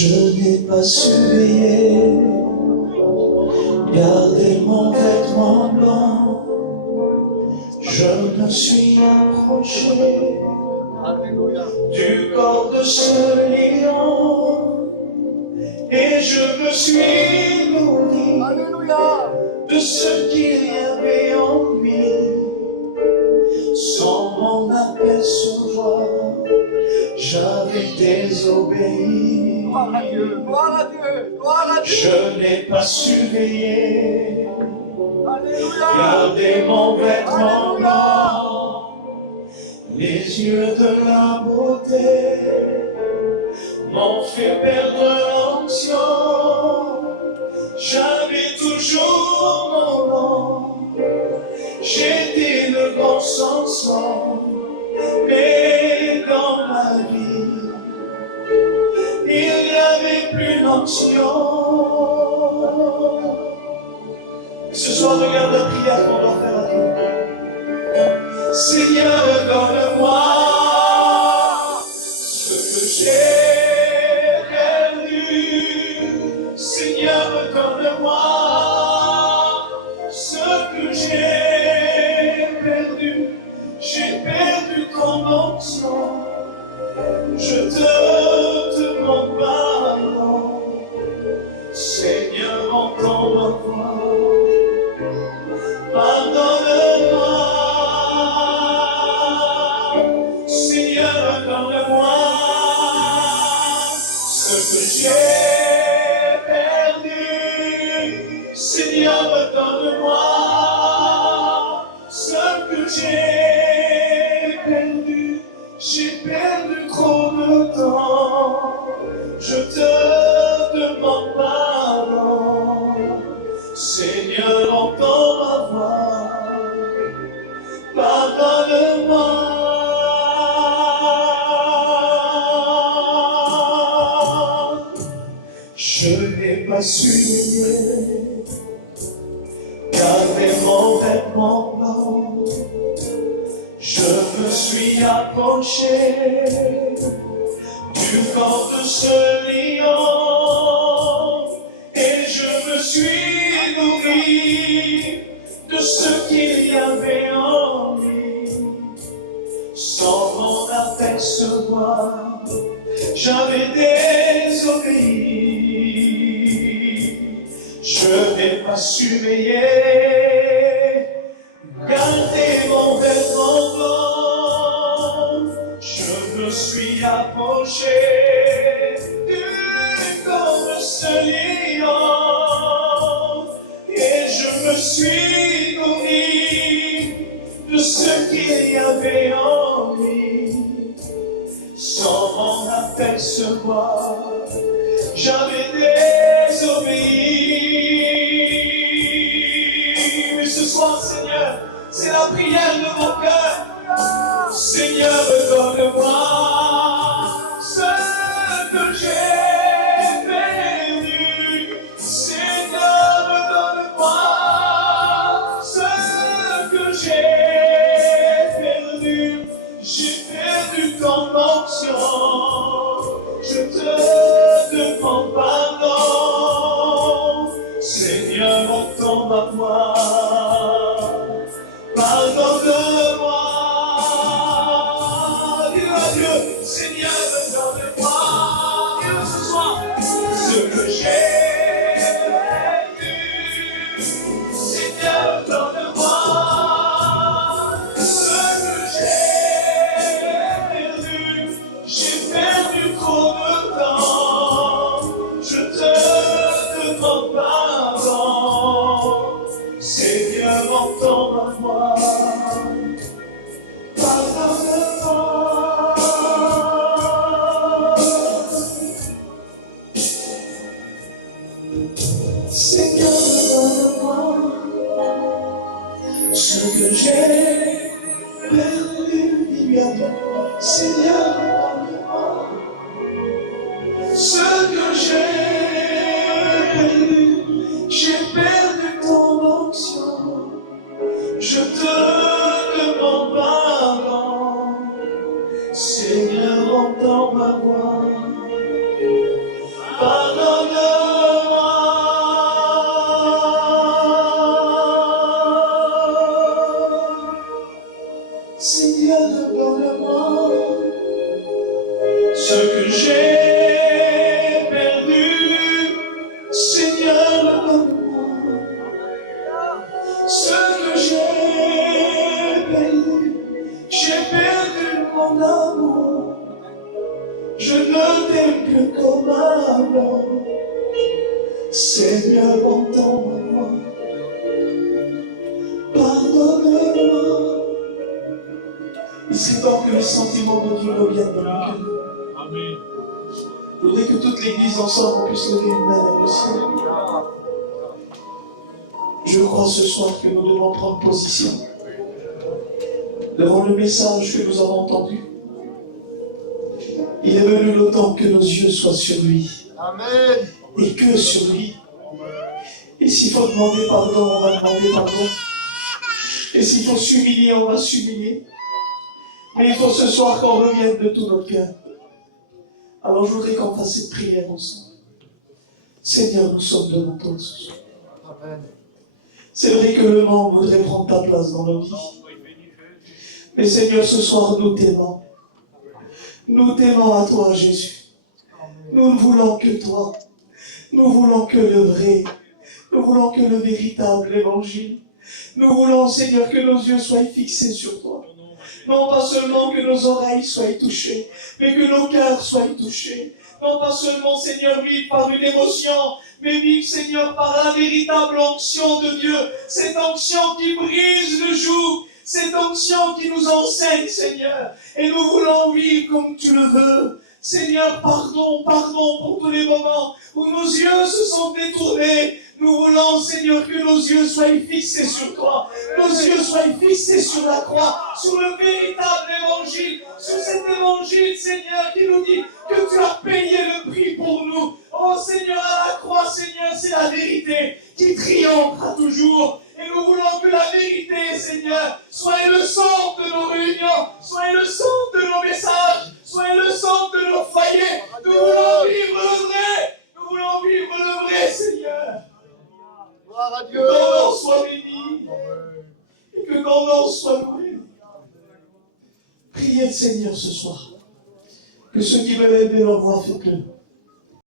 Je n'ai pas su veiller, garder mon vêtement blanc. Je me suis approché du corps de ce lion et je me suis nourri de ce qu'il y avait en lui. Sans m'en apercevoir, j'avais désobéi. Gloire à Dieu, gloire à Dieu, gloire à Dieu. Je n'ai pas surveillé, Alléluia. gardé mon vêtement blanc. Les yeux de la beauté m'ont fait perdre l'onction. J'avais toujours mon nom, j'étais le bon Samson, mais dans ma vie, il n'y avait plus d'onction. Ce soir, regarde la prière qu'on doit faire à Dieu. Seigneur, donne-moi ce que j'ai perdu. Seigneur, donne-moi ce que j'ai perdu. J'ai perdu ton onction. Je te demande pardon. Seigneur, entends ma voix. Pardonne-moi. Seigneur, donne-moi ce que j'ai perdu. Seigneur, donne-moi ce que j'ai perdu. J'ai perdu trop de temps. Je te demande pardon. Seigneur, entends ma voix. Pardonne-moi. Je n'ai pas su veiller, garder mon vêtement blanc. Je me suis approché du corps de ce lion et je me suis nourri de ce qu'il y avait en lui. Sans m'en apercevoir, j'avais désobéi. Je n'ai pas su veiller, garder mon vêtement blanc. Je me suis approché du corps de ce lion et je me suis nourri de ce qu'il y avait en lui. Sans m'en apercevoir, j'avais désobéi. Mais ce soir, Seigneur, c'est la prière de mon cœur. Seigneur, donne-moi ce que j'ai perdu. Seigneur, donne-moi ce que j'ai perdu. J'ai perdu ton onction. Je te demande pardon. Seigneur, entends ma voix. Pardonne-moi. Dis à Dieu, Seigneur, donne-moi. Dis-le ce soir. Ce que j'ai perdu. Seigneur, donne-moi. Ce que j'ai perdu. J'ai perdu trop de temps. Je te demande pardon. Seigneur, entends ma voix. Pardonne-moi. Seigneur, donne-moi ce que j'ai perdu. Il lui a dit, Seigneur, donne-moi ce que j'ai perdu. J'ai perdu ton onction. Je te demande pardon. Seigneur, entends ma voix. Seigneur, donne-moi ce que j'ai perdu. Seigneur, donne-moi ce que j'ai perdu. J'ai perdu mon amour. Je ne t'aime plus comme avant. Seigneur, entends ma voix. Pardonne-moi. Il serait temps que les sentiments de Dieu reviennent dans le cœur. Amen. Je voudrais que toute l'église ensemble puisse lever une main vers le ciel. Je crois ce soir que nous devons prendre position devant le message que nous avons entendu. Il est venu le temps que nos yeux soient sur lui. Amen. Et que sur lui. Et s'il faut demander pardon, on va demander pardon. Et s'il faut s'humilier, on va s'humilier. Mais il faut ce soir qu'on revienne de tout notre cœur. Alors je voudrais qu'on fasse cette prière ensemble. Seigneur, nous sommes devant toi ce soir. Amen. C'est vrai que le monde voudrait prendre ta place dans nos vies. Mais Seigneur, ce soir, nous t'aimons. Nous t'aimons à toi, Jésus. Nous ne voulons que toi. Nous voulons que le vrai. Nous voulons que le véritable évangile. Nous voulons, Seigneur, que nos yeux soient fixés sur toi. Non pas seulement que nos oreilles soient touchées, mais que nos cœurs soient touchés. Non pas seulement, Seigneur, vivre par une émotion, mais vivre, Seigneur, par la véritable onction de Dieu. Cette onction qui brise le joug, cette onction qui nous enseigne, Seigneur. Et nous voulons vivre comme tu le veux. Seigneur, pardon pour tous les moments où nos yeux se sont détournés. Nous voulons, Seigneur, que nos yeux soient fixés sur toi. Nos yeux soient fixés sur la croix, sur le véritable évangile, sur cet évangile, Seigneur, qui nous dit que tu as payé le prix pour nous. Oh Seigneur, à la croix, Seigneur, c'est la vérité qui triomphera toujours. Et nous voulons que la vérité, Seigneur, soit le centre de nos réunions, soit le centre de nos messages, soit le centre de nos foyers. Nous voulons vivre le vrai. Nous voulons vivre le vrai, Seigneur. Gloire à Dieu. Que ton nom soit béni et que ton nom soit loué. Priez le Seigneur ce soir. Que ceux qui veulent élever leur voix, faites-le.